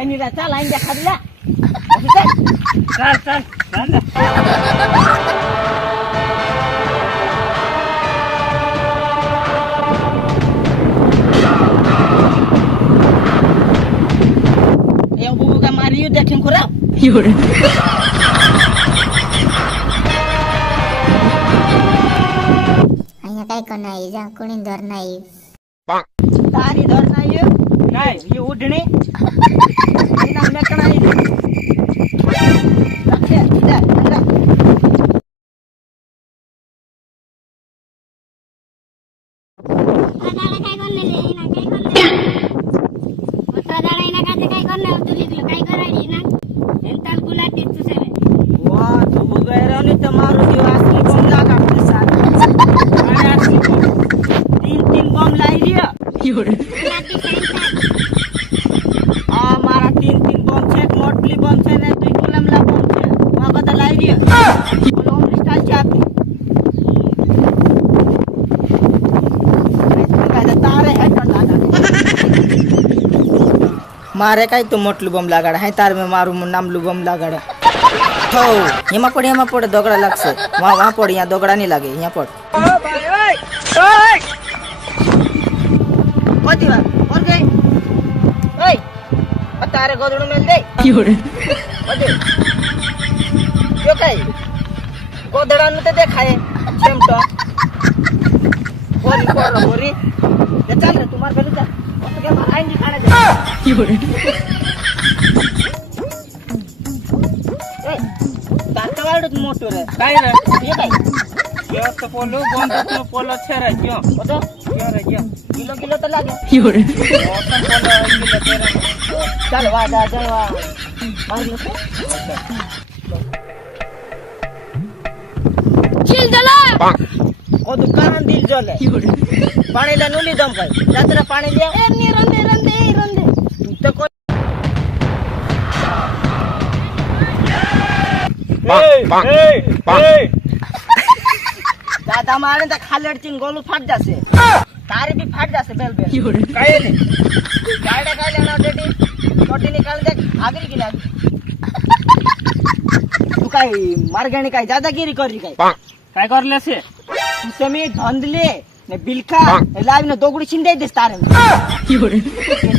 એની રચા line દેખા દિલા ચાલ ચાલ ચાલ ને. એ બુબુ કા મારી દેખેમ ખરા અહીંયા કઈ કોનાઈ જા કોણી ધર નાઈ તારી ધર નાઈ નહીં એ ઉડણી એના મેકણાઈ રાખે લે લે વાહ તો બુગાયરો ને તમારો જો આસલી બોમ લાગાડે સાહેબ तीन बम लाई रिया आ मारा तीन बम छे मोटली बम छे ने तुई कुलमला बम छे वहां बता लाई रिया बोलो हम स्टाइल चाहती तारे हेड पर लगा मारे काई तो मोटली बम लगाड़ा है तार में मारू नामलू बम लगाड़ा थो एमा पड़े दोगड़ा लागसे वहां पड़ यहां दोगड़ा नहीं लागे यहां पड़ ओ भाई ओए ओए और गई ओए तारे गोदड़ू में दे ओए क्यों कई गोदड़ा ने तो देखाए सेम तो बोरी ये चल रे तुम्हार घर चल तो क्या मार आएंगे खाने जा ए दांत वाड़ मोटो रे કાઈ રે ये कई ગયો તો પોલો બોન તો પોલો છે રે ગયો बतो ગયો રે ગયો किलो तो लागे ઓસમ પોલો કિલો તેરે चल वाह जा जा वाह मार लो ચીલ જલા ओ दुकान दिल जोले पानी ला नुली दम कई रात्र पानी ले ए नी रंदे तो कोई दादा मारे तो खालेड़ चिन गोलू फाट जासे तारे भी फाट जासे बेल કાઈ નહીં गाड़ा का लेना डेडी छोटी निकाल दे आगे की ना तू काई मार गणी काई दादागिरी कर रही काई કાઈ કર લેશે तुसे में धंधले ने बिलखा लाइव ने दोगड़ी छिंदे दे तारे में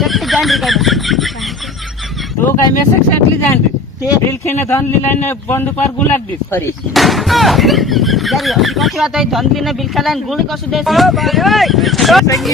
जट्टी जान रही काई તું કાઈ મેસેજ એટલી જાણતી તે દિલખીને ધન લીલાઈને બંધ પર ગુલાબ દીધ ફરી જારી કઈ વાત ધંધલી ને બિલખા લાઈન ગુણી કશું દે